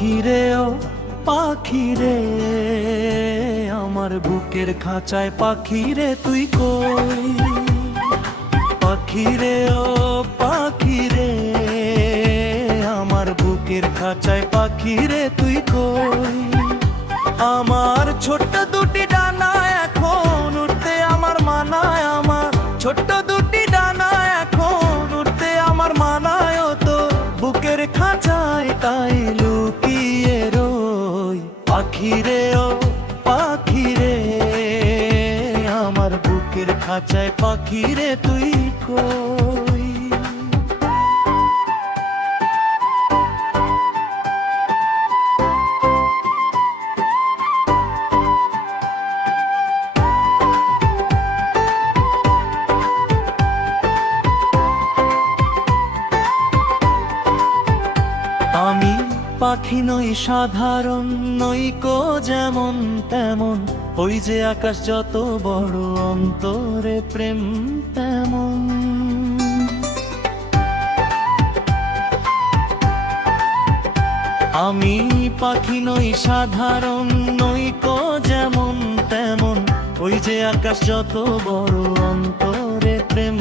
পাখিরে ও পাখিরে, আমার বুকের খাঁচায় পাখিরে তুই কই? পাখিরে ও পাখিরে, আমার বুকের খাঁচায় পাখিরে তুই কই? আমার ছোট্ট দুটি ডানা এখন উড়তে আমার মানায়, আমার ছোট্ট দুটি ডানা এখন উড়তে আমার মানায়, তো বুকের খাঁচায় তাই লুকিয়ে রই। পাখিরে ও পাখিরে, আমার বুকের খাঁচায় পাখিরে তুই কই? আমি পাখি নই সাধারণ, নই কো যেমন তেমন, ওই যে আকাশ যত বড় অন্তরে প্রেম তেমন। আমি পাখি নই সাধারণ, নই কো যেমন তেমন, ওই যে আকাশ যত বড় অন্তরে প্রেম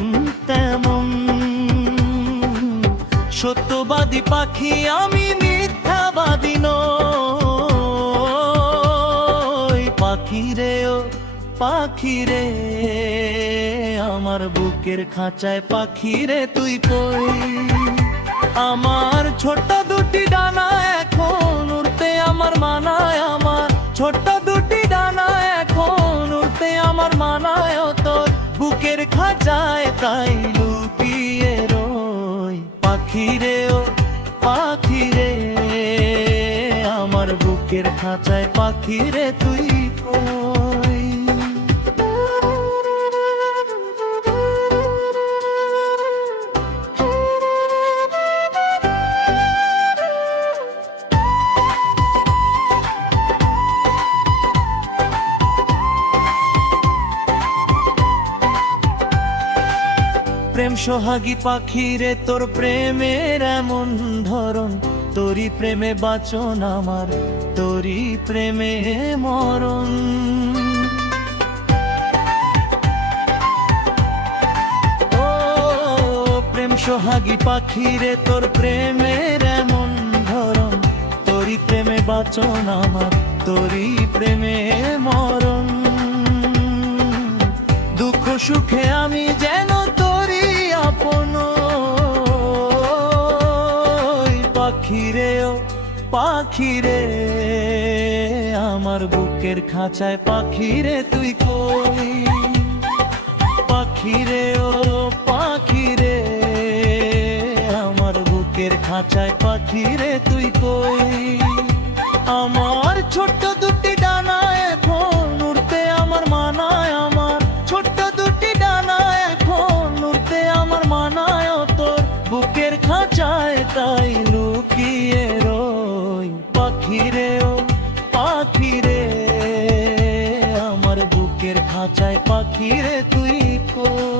তেমন। সত্যবাদী পাখি আমি, মিথ্যাবাদী নই। পাখিরে ও পাখিরে, আমার বুকের খাঁচায় পাখিরে তুই কই? আমার ছোট্ট দুটি ডানা এখন উড়তে আমার মানায়, আমার ছোট্ট দুটি ডানা এখন উড়তে আমার মানায়, তোর বুকের খাঁচায় তাই লুকিয়ে রই। পাখিরে ও পাখিরে, আমার বুকের খাঁচায় পাখিরে তুই কই? প্রেম সোহাগী পাখিরে, তোর প্রেমের এমন ধরন, তোরই প্রেমে বাঁচন আমার, তোরই প্রেমে মরণ। ও প্রেম সোহাগী পাখিরে, তোর প্রেমের এমন ধরন, তোরই প্রেমে বাঁচন আমার, তোরই প্রেমে মরণ। দুঃখ সুখে আমি যেন তোরই আপন। পাখিরে ও পাখিরে, আমার বুকের খাঁচায় পাখিরে তুই কই? পাখিরে ও পাখিরে, আমার বুকের খাঁচায় পাখিরে তুই কই? আমার ছোট্ট দুটি ডানা এখন উড়তে আমার মানায়, আমার ছোট্ট দুটি ডানা এখন উড়তে আমার মানায়, তোর বুকের খাঁচায় তাই লুকিয়ে রই। পাখিরে ও পাখিরে, আমার বুকের খাঁচায় পাখিরে তুই কই?